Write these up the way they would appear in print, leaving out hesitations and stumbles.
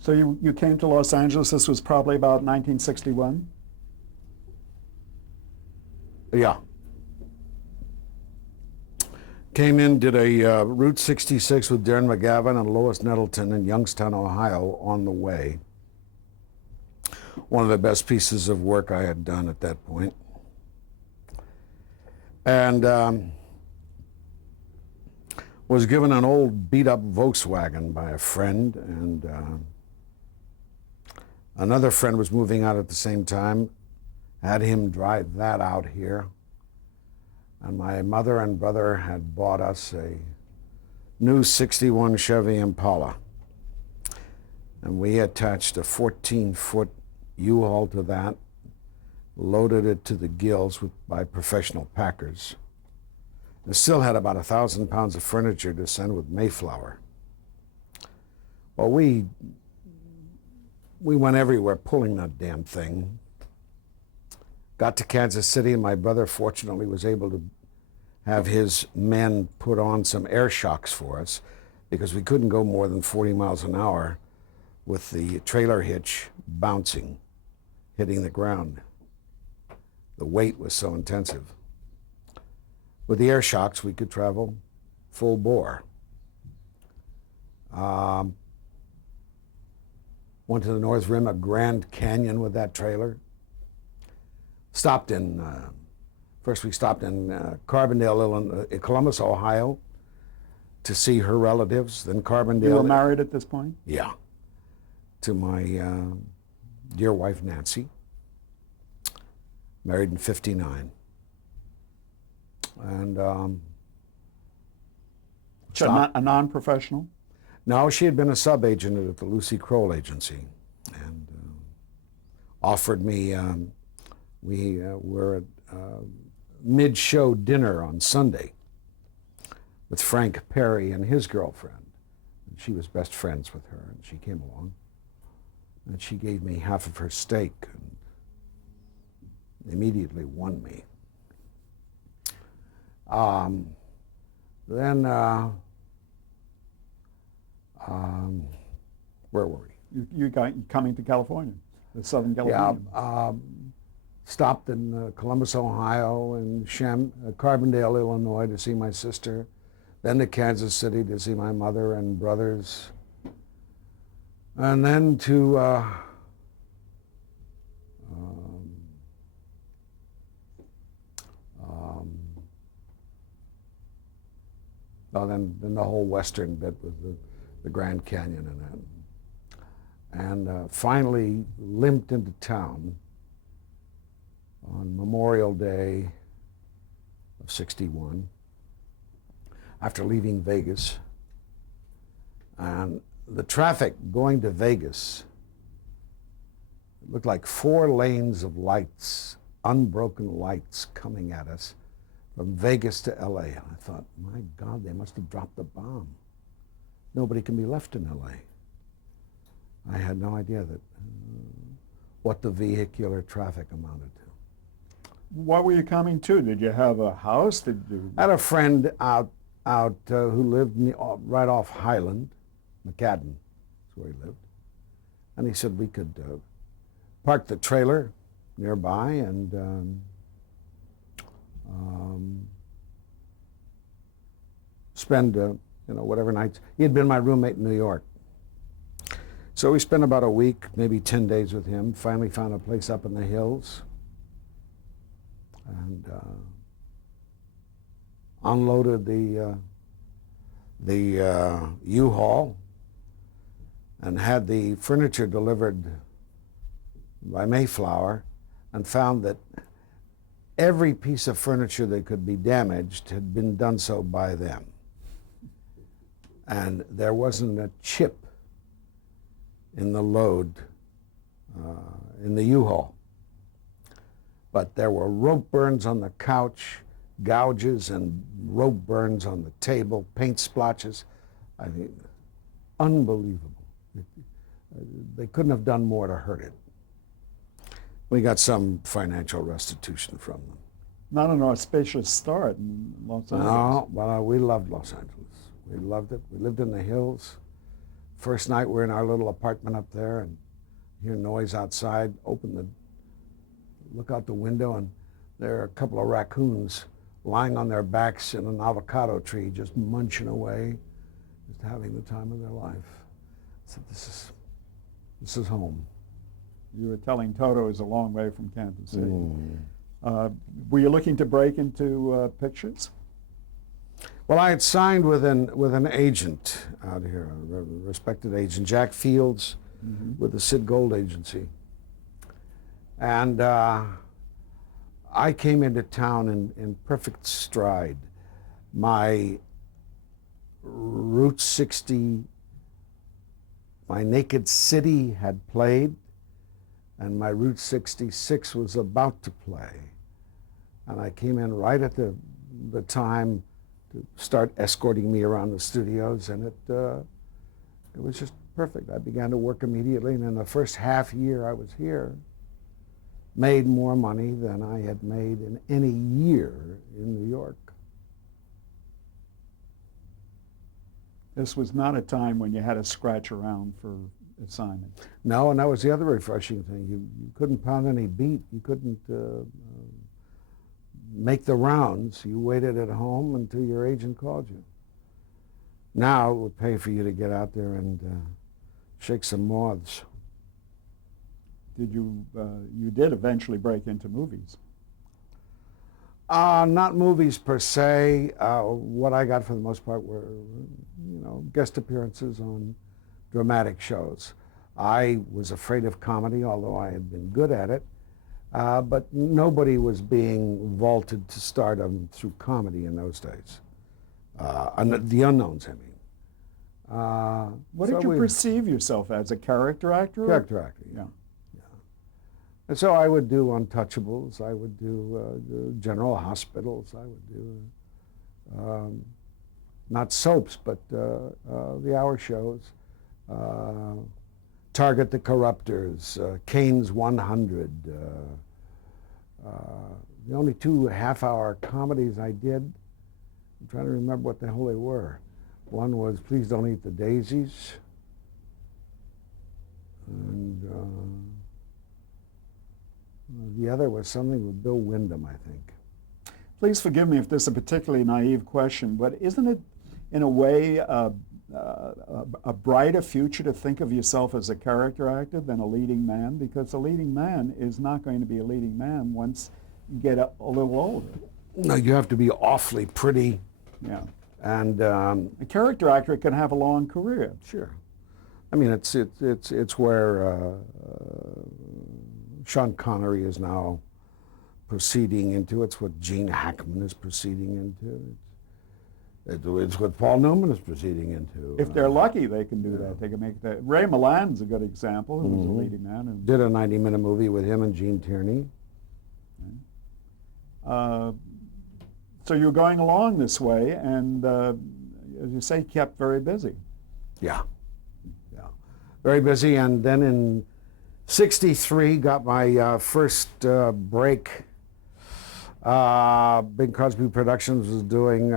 So you came to Los Angeles, this was probably about 1961? Yeah. Came in, did a Route 66 with Darren McGavin and Lois Nettleton in Youngstown, Ohio on the way. One of the best pieces of work I had done at that point. And was given an old beat-up Volkswagen by a friend, and another friend was moving out at the same time, had him drive that out here. And my mother and brother had bought us a new 61 Chevy Impala. And we attached a 14-foot U-Haul to that, loaded it to the gills by professional packers. It still had about 1,000 pounds of furniture to send with Mayflower. Well, we went everywhere pulling that damn thing. Got to Kansas City, and my brother fortunately was able to have his men put on some air shocks for us, because we couldn't go more than 40 miles an hour with the trailer hitch bouncing, hitting the ground. The weight was so intensive. With the air shocks, we could travel full bore. Went to the North Rim of Grand Canyon with that trailer. Stopped in, first we stopped in Carbondale, Illinois, Columbus, Ohio, to see her relatives. Then Carbondale. You were married at this point? Yeah, to my dear wife, Nancy. Married in '59. And So a non-professional? no, she had been a sub-agent at the Lucy Kroll Agency, and offered me, we were at mid-show dinner on Sunday with Frank Perry and his girlfriend. And she was best friends with her, and she came along, and she gave me half of her steak and immediately won me. Then, where were we? You got coming to California, Southern California. Yeah, stopped in Columbus, Ohio, and Carbondale, Illinois to see my sister, then to Kansas City to see my mother and brothers, and then to then the whole western bit with the Grand Canyon and that. And finally limped into town on Memorial Day of '61 after leaving Vegas. And the traffic going to Vegas looked like 4 lanes of lights, unbroken lights coming at us from Vegas to LA. And I thought, my God, they must have dropped the bomb. Nobody can be left in LA. I had no idea that what the vehicular traffic amounted to. What were you coming to? Did you have a house? Did you... I had a friend out who lived right off Highland, McCadden is where he lived. And he said we could park the trailer nearby and spend whatever nights. He had been my roommate in New York. So we spent about a week, maybe 10 days with him. Finally found a place up in the hills and unloaded the U-Haul and had the furniture delivered by Mayflower, and found that every piece of furniture that could be damaged had been done so by them. And there wasn't a chip in the load in the U-Haul. But there were rope burns on the couch, gouges and rope burns on the table, paint splotches. I mean, unbelievable. They couldn't have done more to hurt it. We got some financial restitution from them. Not an auspicious start in Los Angeles. No, well, we loved Los Angeles. We loved it. We lived in the hills, First night we're in our little apartment up there and hear noise outside, look out the window, and there are a couple of raccoons lying on their backs in an avocado tree, just munching away, just having the time of their life. I said, this is home. You were telling Toto is a long way from Kansas City. Were you looking to break into pictures? Well, I had signed with an agent out here, a respected agent, Jack Fields, with the Sid Gold Agency. And I came into town in perfect stride. My Route 60, my Naked City had played, and my Route 66 was about to play. And I came in right at the time to start escorting me around the studios, and it was just perfect. I began to work immediately, and in the first half year I was here, made more money than I had made in any year in New York. This was not a time when you had to scratch around for assignments. No, and that was the other refreshing thing. You couldn't pound any beat. You couldn't make the rounds. You waited at home until your agent called you. Now it would pay for you to get out there and shake some moths. You did eventually break into movies? Not movies per se. What I got for the most part were, guest appearances on dramatic shows. I was afraid of comedy, although I had been good at it. But nobody was being vaulted to stardom through comedy in those days. The unknowns, I mean. What did you perceive yourself as, a character actor? Character actor, yeah. And so I would do Untouchables, I would do General Hospitals, I would do, not soaps, but the hour shows. Target the Corruptors, Kane's 100. The only 2 half-hour comedies I did, I'm trying to remember what the hell they were. One was Please Don't Eat the Daisies, and the other was something with Bill Wyndham, I think. Please forgive me if this is a particularly naive question, but isn't it, in a way, a brighter future to think of yourself as a character actor than a leading man? Because a leading man is not going to be a leading man once you get a little older. No, you have to be awfully pretty. Yeah. And a character actor can have a long career. Sure. I mean, it's where Sean Connery is now proceeding into. It's what Gene Hackman is proceeding into. It's what Paul Newman is proceeding into. If they're lucky, they can do that. They can make that. Ray Milland's a good example, who was a leading man. And did a 90-minute movie with him and Gene Tierney. So you're going along this way, and as you say, kept very busy. Yeah, very busy. And then in '63, got my first break. Bing Crosby Productions was doing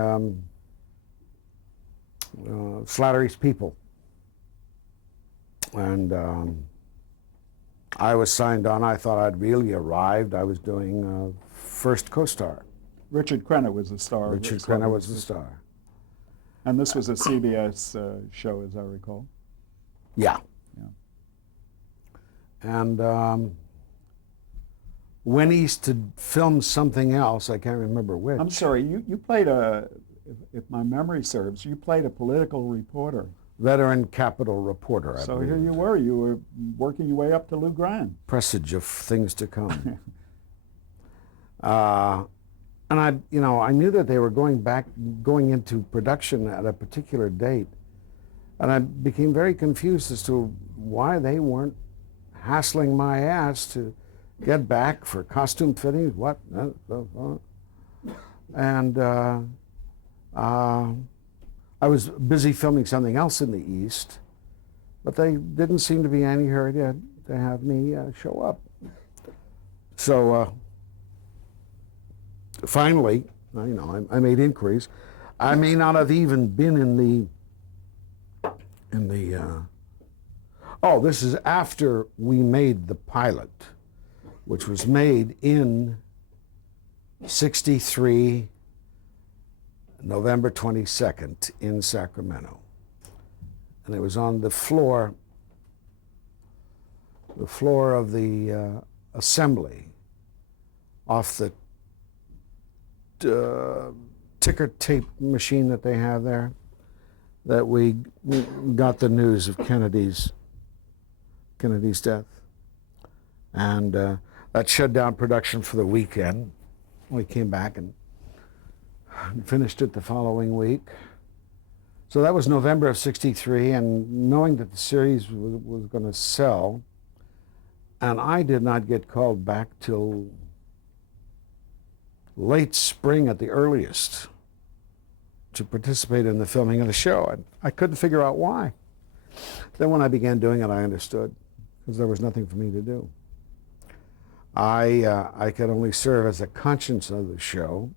Slattery's People, and I was signed on. I thought I'd really arrived. I was doing first co-star. Richard Crenna was the star. Richard Crenna was the star. And this was a CBS show, as I recall. Yeah. And went east to film something else. I can't remember which. I'm sorry, you played if my memory serves, you played a political reporter. Veteran Capitol reporter, I believe. Here you were working your way up to Lou Grant. Presage of things to come. And I knew that they were going into production at a particular date. And I became very confused as to why they weren't hassling my ass to get back for costume fittings, what? And I was busy filming something else in the East, but they didn't seem to be any hurry to have me show up. So finally, I made inquiries. I may not have even been in the Oh, this is after we made the pilot, which was made in 63, November 22nd in Sacramento. And it was on the floor of the assembly off the ticker tape machine that they have there, that we got the news of Kennedy's death. And that shut down production for the weekend. We came back and finished it the following week. So that was November of 63, and knowing that the series was going to sell, and I did not get called back till late spring at the earliest to participate in the filming of the show. And I couldn't figure out why. Then when I began doing it, I understood, because there was nothing for me to do. I could only serve as a conscience of the show,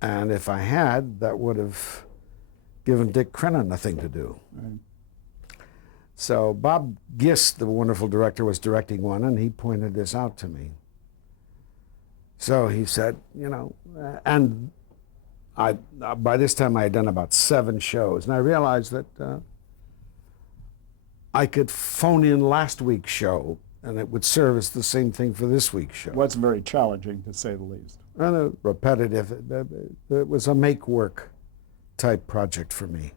and if I had, that would have given Dick Crenna nothing to do. Right. So Bob Gist, the wonderful director, was directing one, and he pointed this out to me. So he said, you know, and by this time I had done about 7 shows, and I realized that I could phone in last week's show, and it would serve as the same thing for this week's show. It wasn't very challenging, to say the least. And repetitive. It was a make-work type project for me.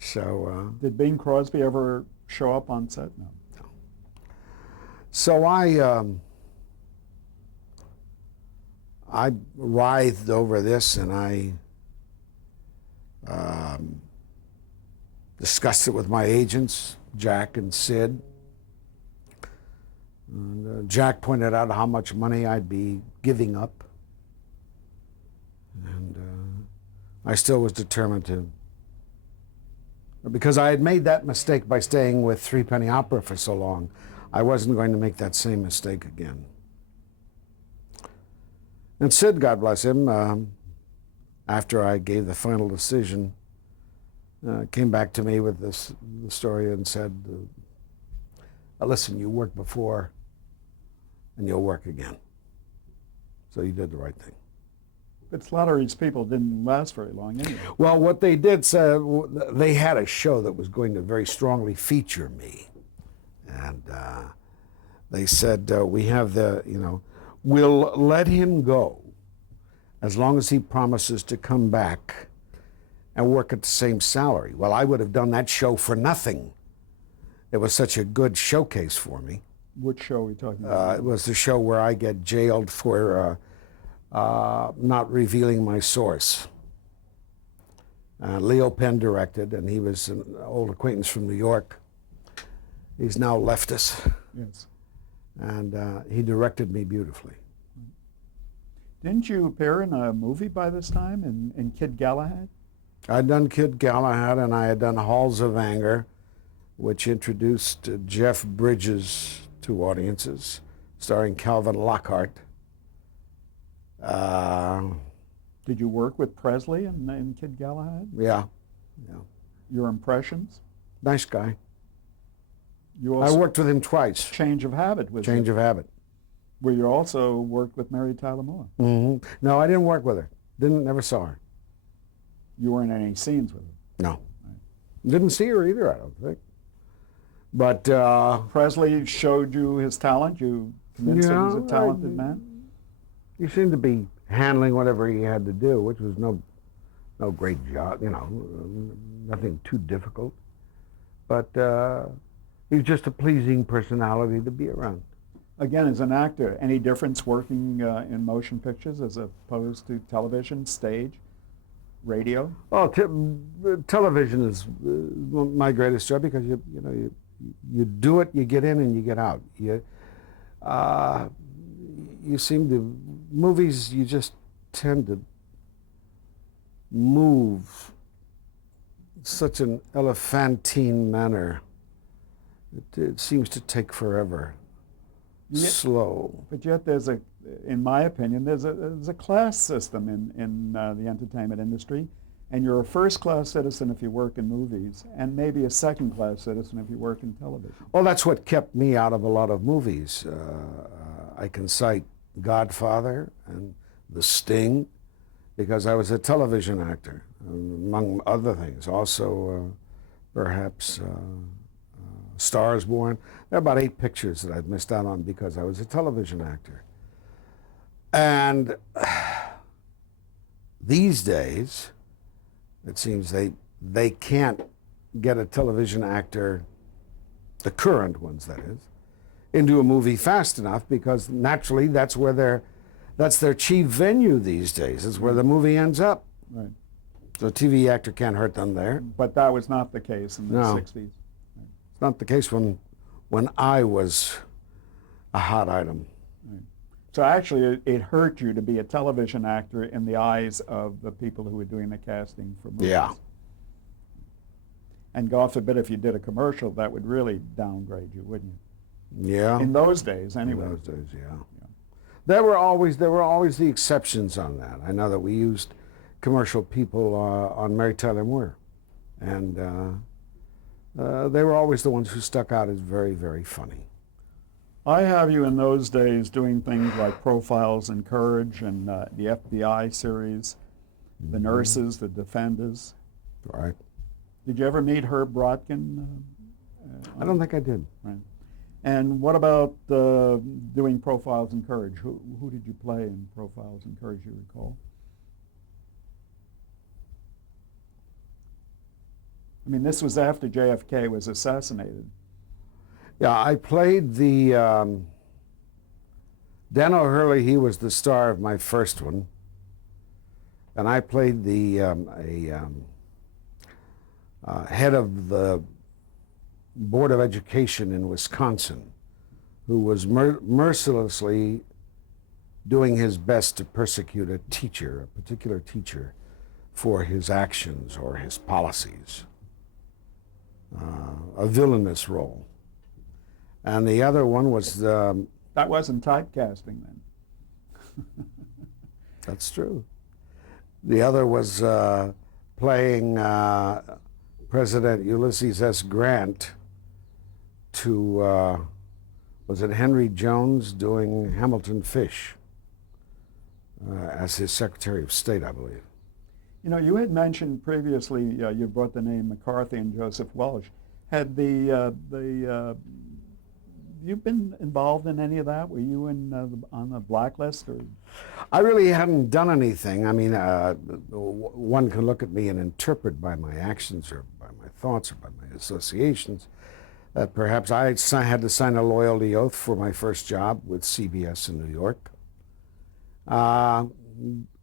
So Did Bing Crosby ever show up on set? No. So I writhed over this, and I discussed it with my agents, Jack and Sid. And, Jack pointed out how much money I'd be giving up, and I still was determined to, because I had made that mistake by staying with Three Penny Opera for so long. I wasn't going to make that same mistake again. And Sid, God bless him, after I gave the final decision, came back to me with the story and said, listen, you worked before, and you'll work again. So you did the right thing. But Slattery's people didn't last very long anyway. Well, what they did, they had a show that was going to very strongly feature me. And they said, we have we'll let him go as long as he promises to come back and work at the same salary. Well, I would have done that show for nothing. It was such a good showcase for me. Which show are we talking about? It was the show where I get jailed for not revealing my source. Leo Penn directed, and he was an old acquaintance from New York. He's now left us. Yes. And he directed me beautifully. Didn't you appear in a movie by this time, in Kid Galahad? I'd done Kid Galahad, and I had done Halls of Anger, which introduced Jeff Bridges to audiences, starring Calvin Lockhart. Did you work with Presley in Kid Galahad? Yeah. Your impressions? Nice guy. You I also worked with him twice. Change of Habit with Change of Habit. where you also worked with Mary Tyler Moore. Mm-hmm. No, I didn't work with her. Never saw her. You weren't in any scenes with her. No. Right. Didn't see her either, I don't think. But Presley showed you his talent. You convinced him he was a talented man. He seemed to be handling whatever he had to do, which was no great job, nothing too difficult. But he was just a pleasing personality to be around. Again, as an actor, any difference working in motion pictures as opposed to television, stage, radio? Oh, television is my greatest job, because you do it, you get in and you get out. You seem to, movies, you just tend to move in such an elephantine manner. It seems to take forever. Slow. But yet there's in my opinion, there's a class system in the entertainment industry. And you're a first-class citizen if you work in movies, and maybe a second-class citizen if you work in television. Well, that's what kept me out of a lot of movies. I can cite Godfather and The Sting, because I was a television actor, among other things. Also, perhaps Stars Born. There are about 8 pictures that I've missed out on because I was a television actor. And these days, it seems they can't get a television actor, the current ones that is, into a movie fast enough, because naturally that's their chief venue these days. Is where the movie ends up. Right. So a TV actor can't hurt them there. But that was not the case in the 60s. Right. It's not the case when I was a hot item. Right. So actually, it hurt you to be a television actor in the eyes of the people who were doing the casting for movies. Yeah. And God forbid if you did a commercial, that would really downgrade you, wouldn't you? Yeah. In those days, anyway. In those days, yeah. There were always the exceptions on that. I know that we used commercial people on Mary Tyler Moore, and they were always the ones who stuck out as very, very funny. I have you in those days doing things like Profiles in Courage and the FBI series, The Nurses, The Defenders. Right. Did you ever meet Herb Brotkin? I don't think I did. Right. And what about doing Profiles in Courage? Who did you play in Profiles in Courage, you recall? I mean, this was after JFK was assassinated. Yeah, I played the Dan O'Hurley. He was the star of my first one, and I played the head of the Board of Education in Wisconsin, who was mercilessly doing his best to persecute a teacher, a particular teacher, for his actions or his policies. A villainous role. And the other one was... that wasn't typecasting then. That's true. The other was playing President Ulysses S. Grant to, was it Henry Jones doing Hamilton Fish as his Secretary of State, I believe. You know, you had mentioned previously, you brought the name McCarthy and Joseph Welsh. Had you been involved in any of that? Were you on the blacklist? Or? I really hadn't done anything. I mean, one can look at me and interpret by my actions or by my thoughts or by my associations that perhaps I had to sign a loyalty oath for my first job with CBS in New York.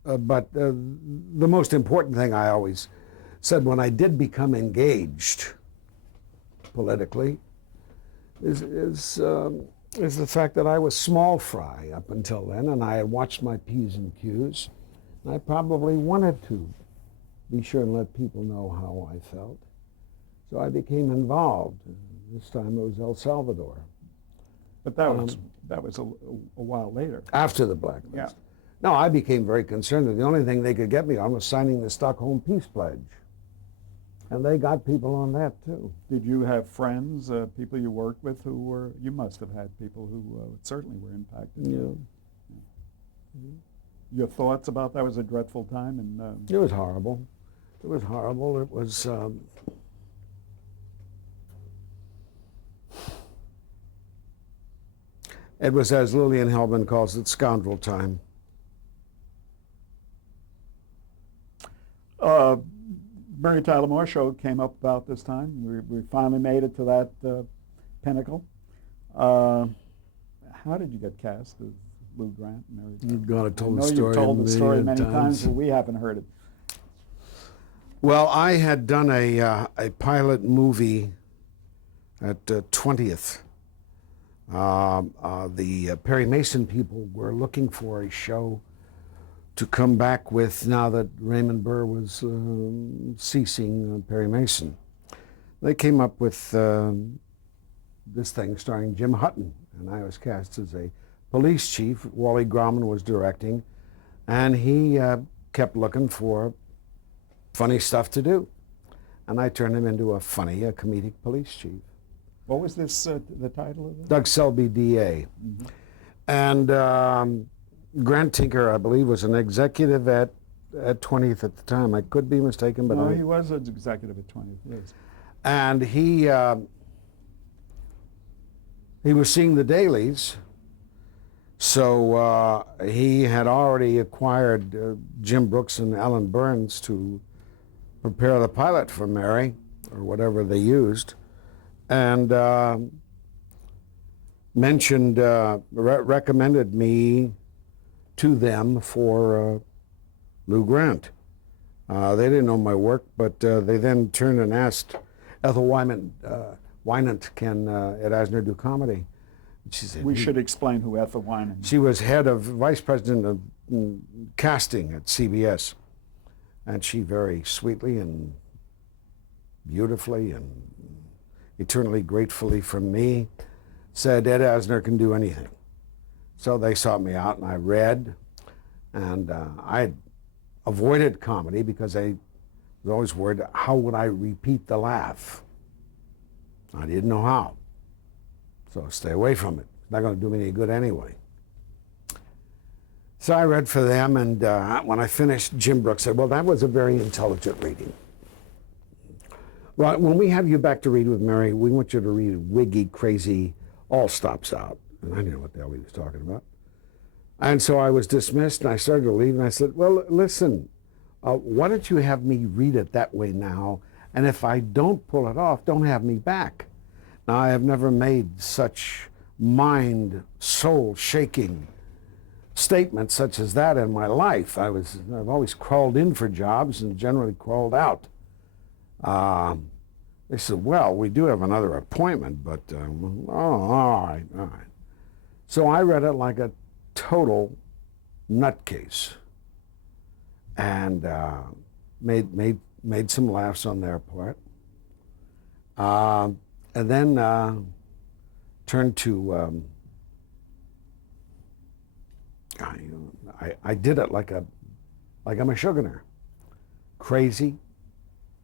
But the most important thing I always said when I did become engaged politically is the fact that I was small fry up until then, and I had watched my P's and Q's, and I probably wanted to be sure and let people know how I felt. So I became involved. This time it was El Salvador. But that was a while later. After the blacklist. Yeah. No, I became very concerned that the only thing they could get me on was signing the Stockholm Peace Pledge. And they got people on that too. Did you have friends, people you worked with who were, you must have had people who certainly were impacted. Yeah. Your thoughts about that? Was a dreadful time? And it was horrible. It was horrible. It was... it was, as Lillian Hellman calls it, scoundrel time. Mary Tyler Moore Show came up about this time. We finally made it to that pinnacle. How did you get cast as Lou Grant? Mary Tyler? You've got to tell I know the story. You've told the story many times, times, but we haven't heard it. Well, I had done a pilot movie at 20th. The Perry Mason people were looking for a show to come back with now that Raymond Burr was ceasing Perry Mason. They came up with this thing starring Jim Hutton, and I was cast as a police chief. Wally Grauman was directing, and he kept looking for funny stuff to do. And I turned him into a comedic police chief. What was this, the title of it? Doug Selby, DA. Mm-hmm. And Grant Tinker, I believe, was an executive at 20th at the time. I could be mistaken, but No, he was an executive at 20th, yes. And he was seeing the dailies, so he had already acquired Jim Brooks and Alan Burns to prepare the pilot for Mary, or whatever they used, and recommended me to them for Lou Grant. They didn't know my work, but they then turned and asked Ethel Wynant, can Ed Asner do comedy? She said, we should explain who Ethel Wynant is. She was vice president of casting at CBS. And she very sweetly and beautifully and eternally gratefully from me said, Ed Asner can do anything. So they sought me out, and I read, and I avoided comedy because I was always worried, how would I repeat the laugh? I didn't know how. So stay away from it. It's not going to do me any good anyway. So I read for them, and when I finished, Jim Brooks said, well, that was a very intelligent reading. Well, when we have you back to read with Mary, we want you to read Wiggy, Crazy, All Stops Out. And I didn't know what the hell he was talking about. And so I was dismissed, and I started to leave, and I said, well, listen, why don't you have me read it that way now? And if I don't pull it off, don't have me back. Now, I have never made such mind, soul-shaking statements such as that in my life. I've always crawled in for jobs and generally crawled out. They said, well, we do have another appointment, but, all right. So I read it like a total nutcase, and made some laughs on their part, and then turned to I did it like a Meshuggah, crazy,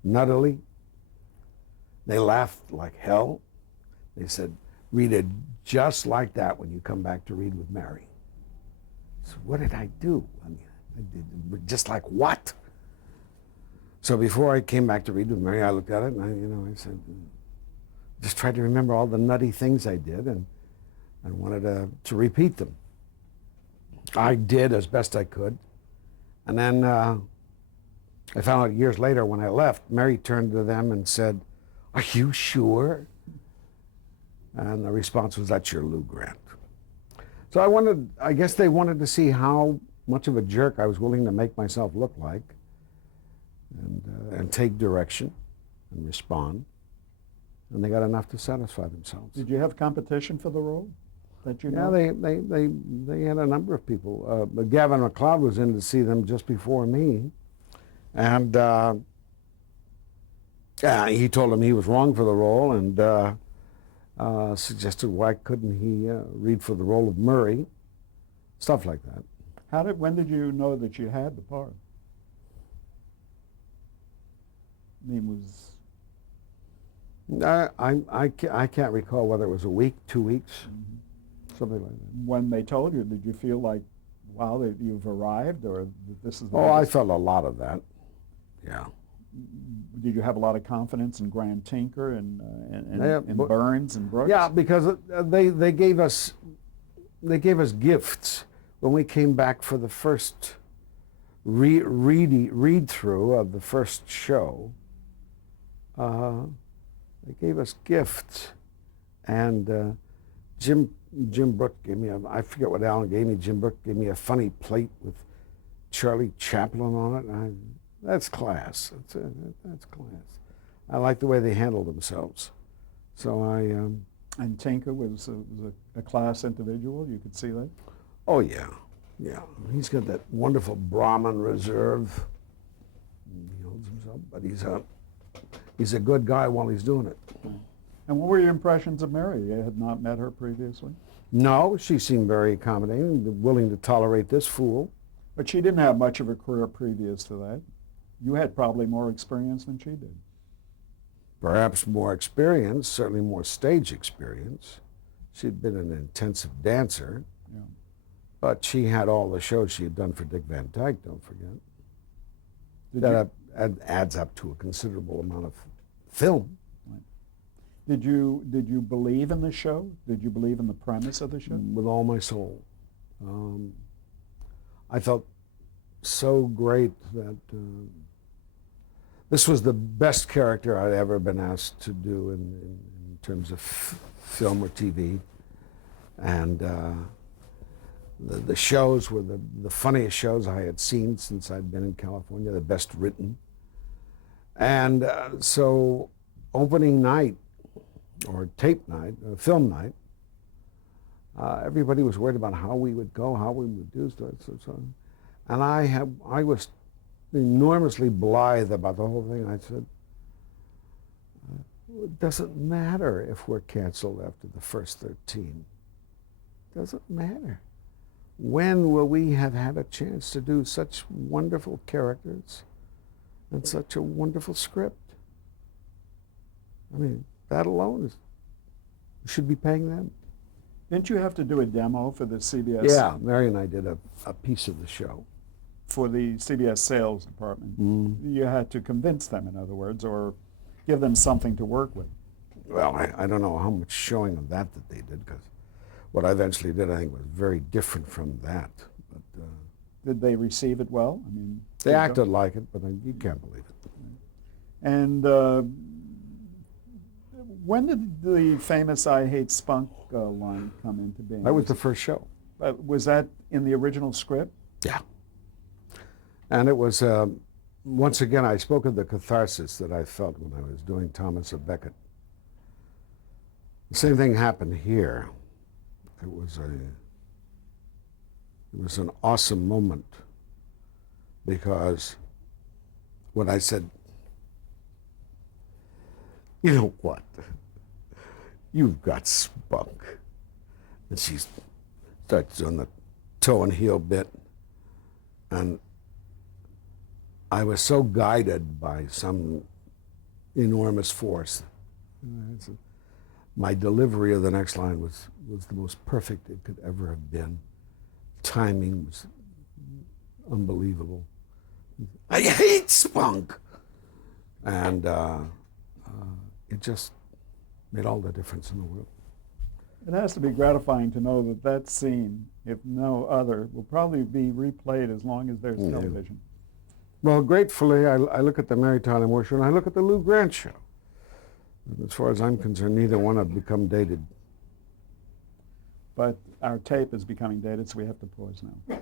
nuttily. They laughed like hell. They said, read it just like that when you come back to read with Mary. So what did I do? I mean, I did just like what? So before I came back to read with Mary, I looked at it and I said, just tried to remember all the nutty things I did and wanted to repeat them. I did as best I could. And then I found out years later when I left, Mary turned to them and said, are you sure? And the response was, that's your Lou Grant. So I guess they wanted to see how much of a jerk I was willing to make myself look like and take direction and respond. And they got enough to satisfy themselves. Did you have competition for the role? That you know? Yeah, they had a number of people. But Gavin MacLeod was in to see them just before me. And he told him he was wrong for the role and suggested why couldn't he read for the role of Murray, stuff like that. When did you know that you had the part? I mean, I can't recall whether it was a week, 2 weeks, something like that. When they told you, did you feel like, wow, that you've arrived, or that this is the I felt a lot of that, yeah. Did you have a lot of confidence in Grant Tinker and Burns and Brooks? Yeah, because they gave us gifts when we came back for the first read through of the first show. They gave us gifts, and Jim Brooks gave me I forget what Alan gave me. Jim Brooks gave me a funny plate with Charlie Chaplin on it. And that's class. That's class. I like the way they handled themselves. So And Tinker was a class individual. You could see that. Oh yeah. He's got that wonderful Brahmin reserve. He holds himself, but he's a good guy while he's doing it. And what were your impressions of Mary? You had not met her previously? No, she seemed very accommodating, willing to tolerate this fool. But she didn't have much of a career previous to that. You had probably more experience than she did. Perhaps more experience, certainly more stage experience. She'd been an intensive dancer, Yeah. but she had all the shows she had done for Dick Van Dyke, don't forget. Did That adds up to a considerable amount of film. did you believe in the show? Did you believe in the premise of the show? With all my soul. I felt so great that this was the best character I'd ever been asked to do in terms of film or TV. And the shows were the funniest shows I had seen since I'd been in California, the best written. And so opening night, or tape night, film night, everybody was worried about how we would go, how we would do stuff. And I was enormously blithe about the whole thing. I said, it doesn't matter if we're canceled after the first 13. It doesn't matter. When will we have had a chance to do such wonderful characters and such a wonderful script? I mean, that alone is, we should be paying them. Didn't you have to do a demo for the CBS? Yeah, Mary and I did a piece of the show. For the CBS sales department. Mm. You had to convince them, in other words, or give them something to work with. Well, I don't know how much showing of that they did, because what I eventually did, I think, was very different from that. But Did they receive it well? I mean, they acted like it, but you can't believe it. And when did the famous "I hate spunk" line come into being? That was the first show. Was that in the original script? Yeah. And it was, once again, I spoke of the catharsis that I felt when I was doing Thomas à Becket. The same thing happened here. It was an awesome moment, because when I said, you know what, you've got spunk, and she starts doing the toe and heel bit, and I was so guided by some enormous force. My delivery of the next line was the most perfect it could ever have been. Timing was unbelievable. I hate spunk! And it just made all the difference in the world. It has to be gratifying to know that that scene, if no other, will probably be replayed as long as there's television. Well, gratefully, I look at the Mary Tyler Moore Show and I look at the Lou Grant Show. As far as I'm concerned, neither one have become dated. But our tape is becoming dated, so we have to pause now.